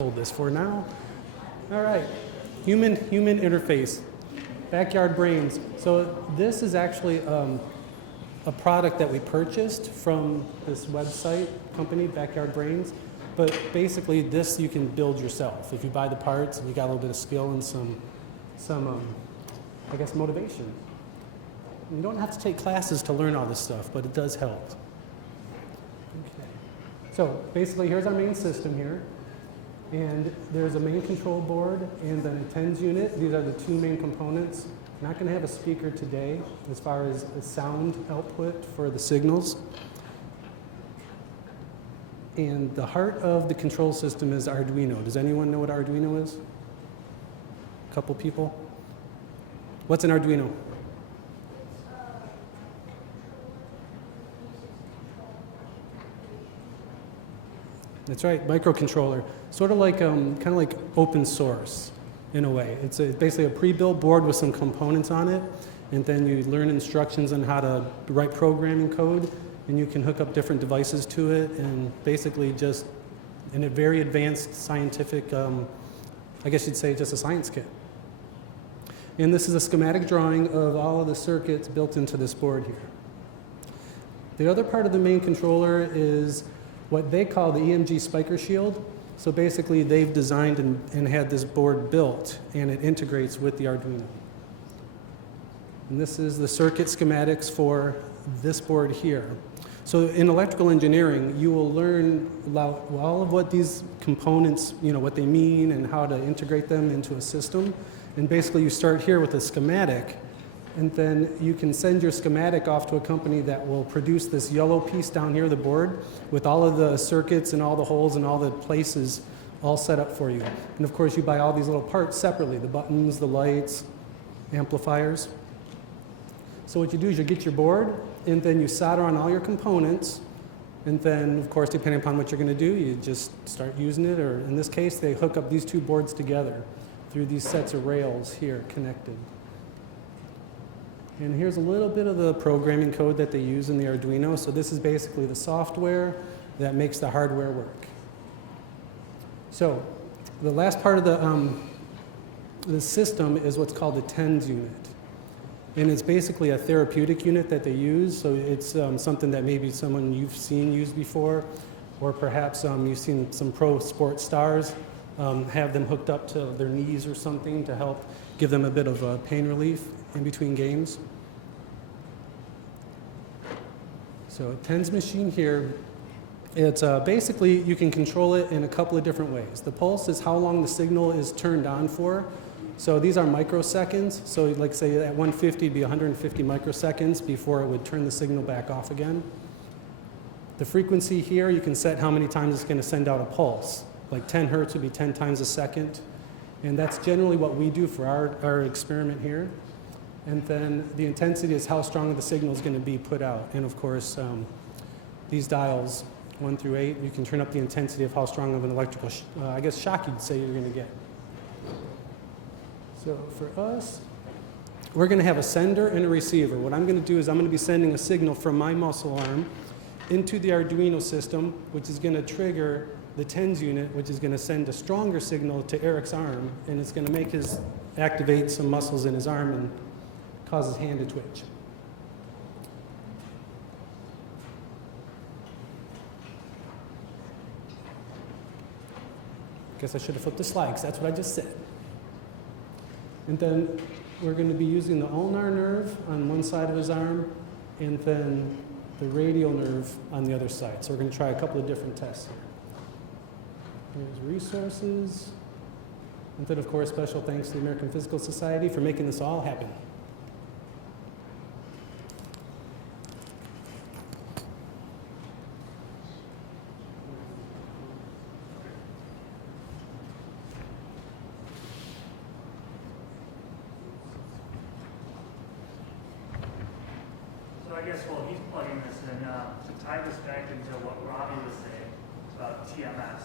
hold this for now. All right, human interface, backyard brains. So this is actually a product that we purchased from this website company, Backyard Brains. But basically, this you can build yourself if you buy the parts and you got a little bit of skill and some I guess, motivation. You don't have to take classes to learn all this stuff, but it does help. Okay. So basically, here's our main system here. And there's a main control board and then a TENS unit. These are the two main components. I'm not going to have a speaker today as far as the sound output for the signals. And the heart of the control system is Arduino. Does anyone know what Arduino is? A couple people? What's an Arduino? That's right, microcontroller. Sort of like, kind of like open source in a way. It's basically a pre-built board with some components on it, and then you learn instructions on how to write programming code, and you can hook up different devices to it, and basically just in a very advanced scientific, I guess you'd say just a science kit. And this is a schematic drawing of all of the circuits built into this board here. The other part of the main controller is what they call the Emg Spiker Shield. So basically, they've designed and had this board built, and it integrates with the Arduino. And this is the circuit schematics for this board here. So in electrical engineering, you will learn all of what these components, what they mean and how to integrate them into a system. And basically, you start here with a schematic, and then you can send your schematic off to a company that will produce this yellow piece down here, the board, with all of the circuits and all the holes and all the places all set up for you. And of course, you buy all these little parts separately, the buttons, the lights, amplifiers. So what you do is you get your board, and then you solder on all your components, and then, of course, depending upon what you're going to do, you just start using it, or in this case, they hook up these two boards together through these sets of rails here connected. And here's a little bit of the programming code that they use in the Arduino. So this is basically the software that makes the hardware work. So the last part of the system is what's called the TENS unit. And it's basically a therapeutic unit that they use. So it's something that maybe someone you've seen use before, or perhaps you've seen some pro sports stars have them hooked up to their knees or something to help give them a bit of pain relief in between games. So a TENS machine here, it's basically you can control it in a couple of different ways. The pulse is how long the signal is turned on for. So these are microseconds. So like say at 150 it'd be 150 microseconds before it would turn the signal back off again. The frequency here, you can set how many times it's going to send out a pulse. Like 10 hertz would be 10 times a second. And that's generally what we do for our experiment here. And then the intensity is how strong the signal is going to be put out. And of course, these dials, 1 through 8, you can turn up the intensity of how strong of an electrical, shock you'd say you're going to get. So for us, we're going to have a sender and a receiver. What I'm going to do is I'm going to be sending a signal from my muscle arm into the Arduino system, which is going to trigger the TENS unit, which is going to send a stronger signal to Eric's arm, and it's going to activate some muscles in his arm and cause his hand to twitch. Guess I should have flipped the slide, because that's what I just said. And then we're going to be using the ulnar nerve on one side of his arm, and then the radial nerve on the other side. So we're going to try a couple of different tests here. Here's resources. And then, of course, special thanks to the American Physical Society for making this all happen. So I guess while he's plugging this in, to tie this back into what Robbie was saying about TMS,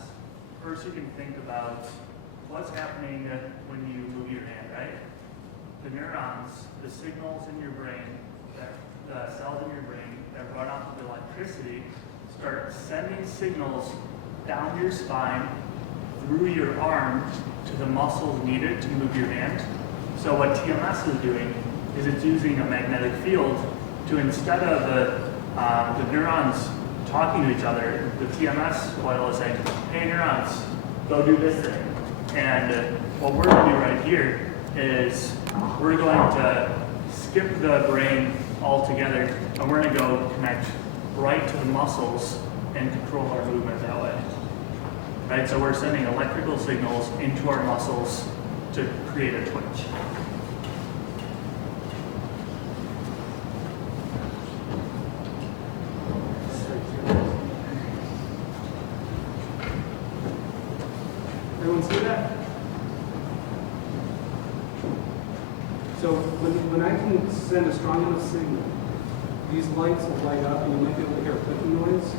first you can think about what's happening when you move your hand, right? The neurons, the signals in your brain, the cells in your brain that run off of electricity start sending signals down your spine through your arm to the muscles needed to move your hand. So what TMS is doing is it's using a magnetic field to, instead of the neurons talking to each other, the TMS coil is saying, hey neurons, go do this thing. And what we're going to do right here is we're going to skip the brain altogether, and we're going to go connect right to the muscles and control our movement that way. Right? So we're sending electrical signals into our muscles to create a twitch. Everyone see that? So when I can send a strong enough signal, these lights will light up and you might be able to hear a clicking noise.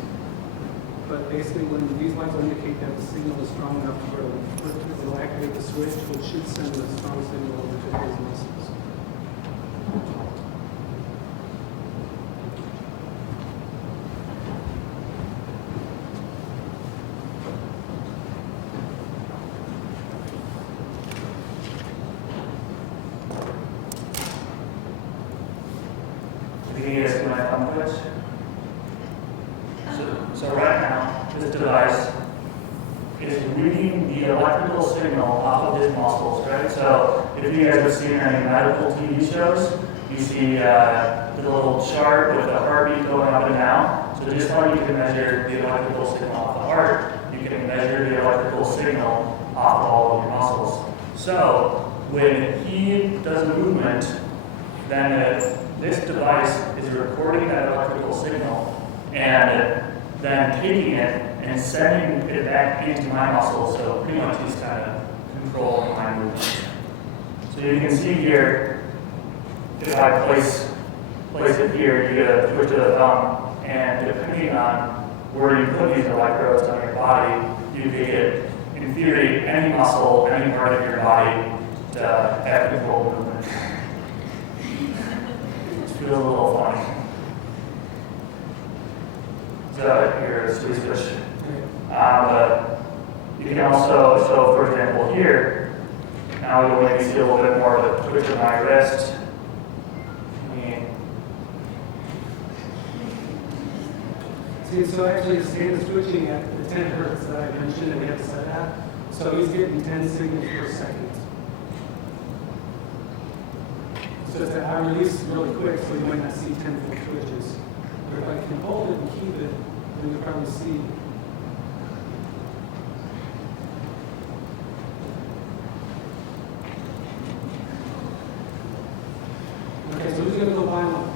But basically when these lights will indicate that the signal is strong enough for it'll activate the switch, which should send a strong signal over to his muscles. So right now, this device is reading the electrical signal off of his muscles, right? So if you guys have seen any medical TV shows, you see the little chart with the heartbeat going up and down. So just like you can measure the electrical signal off the heart, you can measure the electrical signal off of all of your muscles. So when he does a movement, then this device is recording that electrical signal and then taking it and sending it back into my muscles. So pretty much he's kind of controlling my movement. So you can see here, if I place it here, you get a twitch of the thumb, and depending on where you put these electrodes on your body, you can get, in theory, any muscle, any part of your body to have control movement. It feels a little funny. So here's the switch. But you can also, so for example here, now you'll maybe see a little bit more of a twitch of my wrist. See, so actually his hand is twitching at the 10 hertz that I mentioned that we have set at. So he's getting 10 signals per second. It's just that I release really quick, so you might not see 10 full twitches. But if I can hold it and keep it, then you'll probably see. Okay, so who's going to go violent?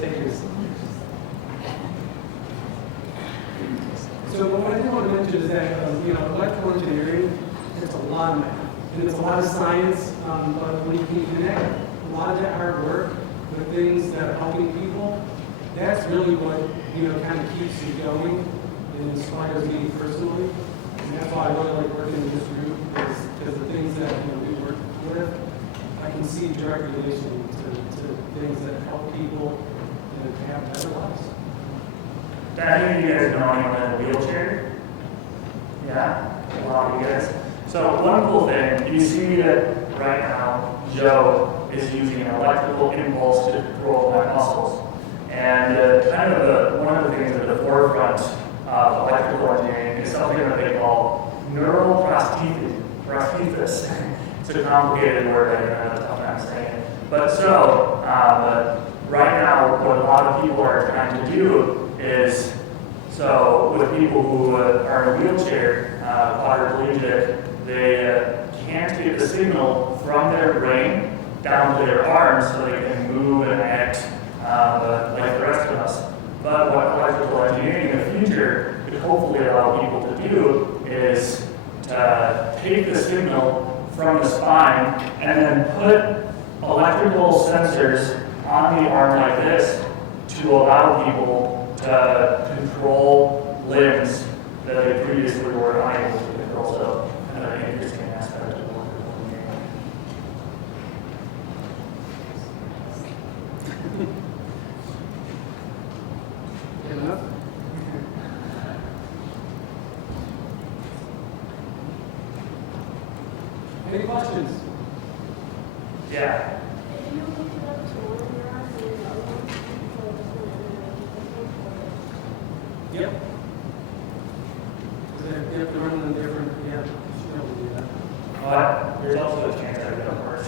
Takers. So what I did want to mention is that electrical engineering, it's a lot of math and it's a lot of science. But when you can connect a lot of that hard work with things that are helping people, that's really what kind of keeps you going and inspires me personally. And that's why I really like working in this group, because the things that we work with, I can see direct relation to things that help people and have better lives. Did any of you guys know anyone in a wheelchair? Yeah, a lot of you guys. So one cool thing, you see that right now, Joe is using an electrical impulse to control my muscles. And one of the things at the forefront of electrical engineering is something that they call neural prosthesis. It's a complicated word, I don't know how to tell what I'm saying. But so, right now, what a lot of people are trying to do is, so with people who are in a wheelchair, quadriplegic, they can't get the signal from their brain down to their arms so they can move and act like the rest of us. But what electrical engineering in the future could hopefully allow people to do is to take the signal from the spine and then put electrical sensors on the arm like this to allow people to control limbs that they previously were unable to control. So, an interesting aspect of electrical engineering. Good enough? Any questions? Yeah. If you hook it up to one of your arms and the other one, you control this one and then you can control it. Yep. Because they have to run them different, yeah, you should be able to do that. But there's also a chance I don't work.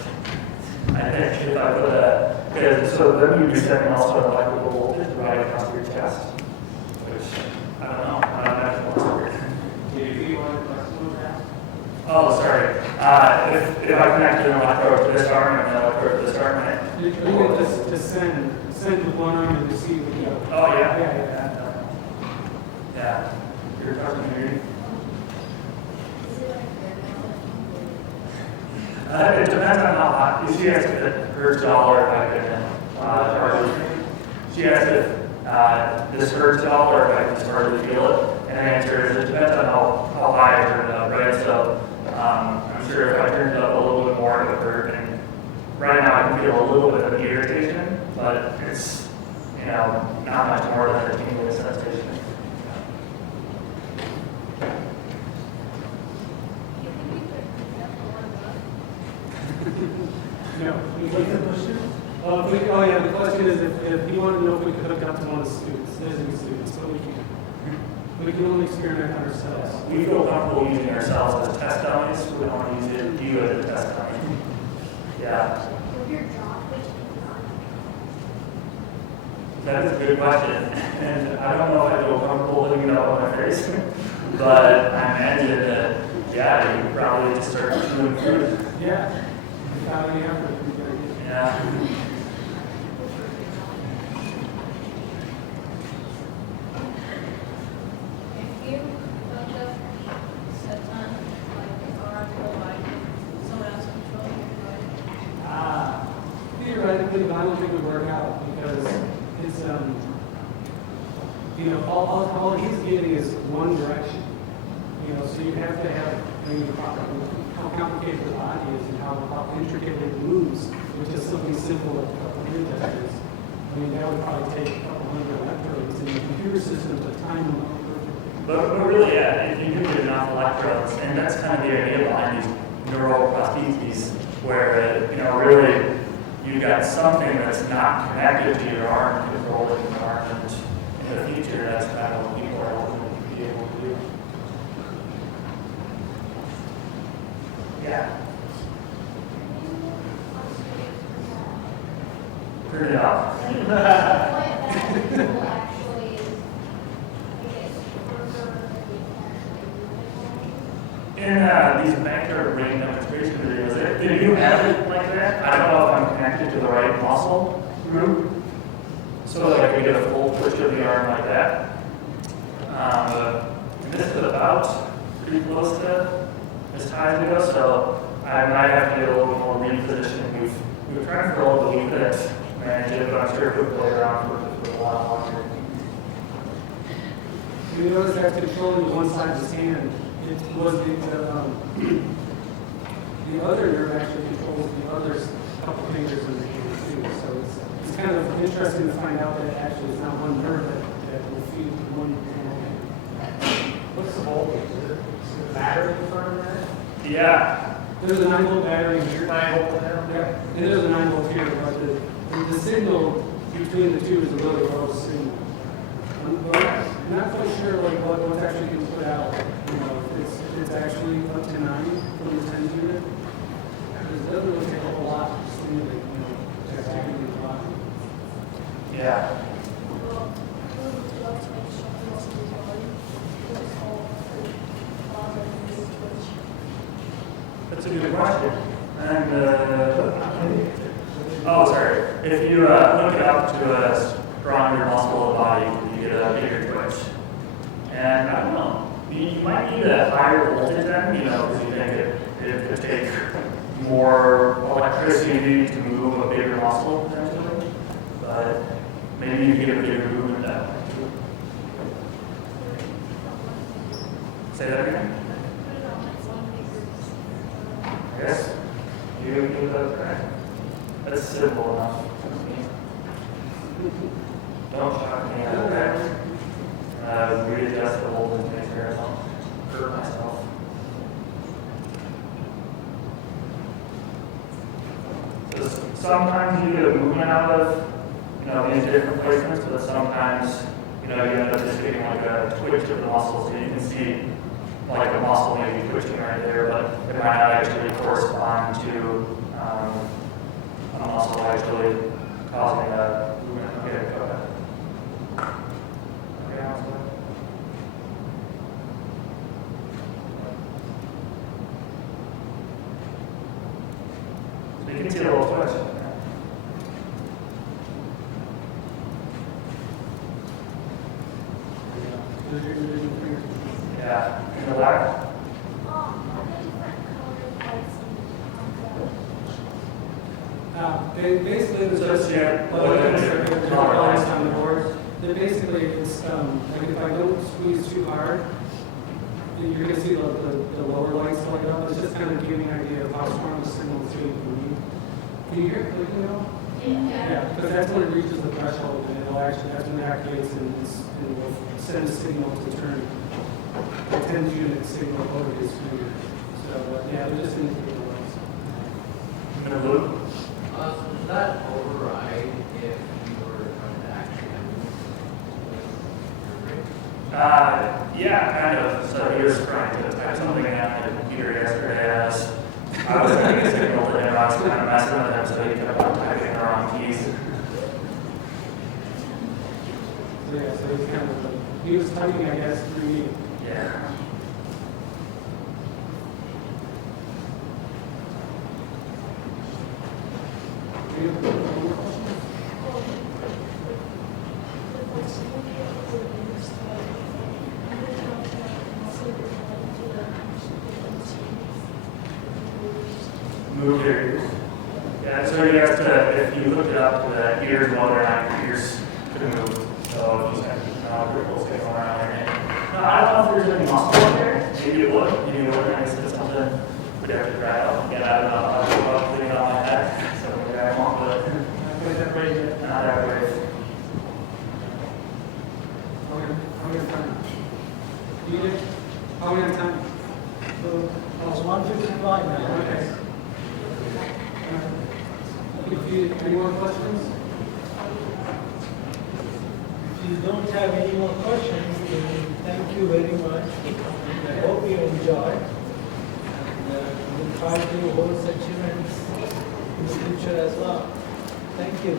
I think if I put a, because so then you'd be setting also an electrical voltage right across your chest, which I don't know. I don't imagine what's weird. Oh, sorry. If I connect an electrode to this arm and an electrode to this arm, right? You can just send with one arm and receive with the other. Oh, yeah. Yeah. Yeah. You're talking to me. Is it like very It depends on how hot. She asked if her dollar if I could charge. She asked if this hurts at all or if I can just hardly feel it. And the answer is it depends on how high I turn it up, right? So I'm sure if I turned it up a little bit more, it would hurt. And right now I can feel a little bit of an irritation, but it's, not much more than a tingling sensation. No. Oh, yeah, the question is if you want to know if we could hook up to one of the students, visiting students, but we can't. We can only experiment on ourselves. We feel comfortable using ourselves as test dummies. We don't want to use you as a test dummy. Yeah. With your jaw, which That is a good question. And I don't know if I feel comfortable looking it up on my face, but I imagine that, yeah, you probably just start chewing food. Yeah. Without any effort, we can get it. Yeah. If you hooked up set time, like an arm or like someone else controlling your body, Theoretically, but I don't think it would work out because it's, all he's getting is one direction. So you have to have, how complicated the body is and how intricate it moves, which is something simple like a couple of detectors. That would probably take a couple hundred electrodes in the computer system to time them out perfectly. But really, yeah, if you do get enough electrodes, and that's kind of the idea behind these neuroprostheses, where, really, you've got something that's not connected to your arm, controlling your arm, and in the future, that's kind of what people are hoping to be able to do. Yeah. Turn it off. what that tool actually is, I guess, further than In these backyard brain demonstration videos, if you have it like that, I don't know if I'm connected to the right muscle group. So like we get a full push of the arm like that. And this is about pretty close to as high as we go, so I might have to get a little bit more repositioning. We've tried for a little bit that manage it, but I'm sure if we play around for a while longer. You notice that's controlling one side of his hand. It was the other nerve actually controls the other couple fingers in the hand too. So it's kind of interesting to find out that it actually is not one nerve that will feed one hand. What's the voltage? Is it a battery in front of that? Yeah. There's a 9-volt battery here. 9-volt there? Yeah, and there's a 9-volt here, but the signal between the two is a really low signal. I'm not quite sure what's actually going to put out. If it's actually up to 9 from the 10 unit. Because it doesn't really take a whole lot to stimulate, the activity in the body. Yeah. well, who would you like to make sure most of his body? What's all twitch? That's a good question. And, oh, sorry. If you look it up to a stronger muscle of the body, you get a bigger twitch. And I don't know. You might need a higher voltage then, because you think it could take more electricity to move a bigger muscle, potentially. But maybe you get a bigger movement that way. Say that again? Yes? You that's correct. That's simple enough. Don't shock me, okay? Readjust the voltage, make sure I don't hurt myself. sometimes you get a movement out of, these different placements, but sometimes, you end up just getting like a twitch of the muscle, so you can see like a muscle maybe twitching right there, but it might not actually correspond to a muscle actually causing a movement. Okay, go ahead. Okay, Alex, go ahead. So you can see a little twitch. Yeah, in the back. Are there different colored lights in the Basically, it's Just, just yeah, different lines on the board. They're basically, it's like if I don't squeeze too hard, then you're going to see the lower lights light up. It's just kind of giving an idea of how strong the signal is going to be. Can you hear it clicking at all? Yeah, because that's when it reaches the threshold, and it'll actually, that's when it activates and it will send a signal to turn a 10-unit signal over his finger. So, yeah, they're just indicator lights. In the blue. So does that override if you were trying to actually move Yeah, kind of. So he was trying to type something in on the computer yesterday as I was sending a signal to him. I was kind of messing with him, so he kept on typing the wrong keys. So, yeah, so he's kind of, he was typing, I guess, through me. Yeah. Do you have any more questions? Move your ears. Yeah, so you have to, if you look it up, the ears, whether or not your ears could move. So if you send ripples going around there. No, I don't know if there's any muscle up there. Maybe it would. Maybe it would. I guess it's something we'd have to try out. Get out of the clean it on my head. So maybe I won't, but not that way. How many time? Do you, how many time? It's 155 now. Okay. Any more questions? If you don't have any more questions, then thank you very much. I hope you enjoy. And we'll try to hold such events in the future as well. Thank you.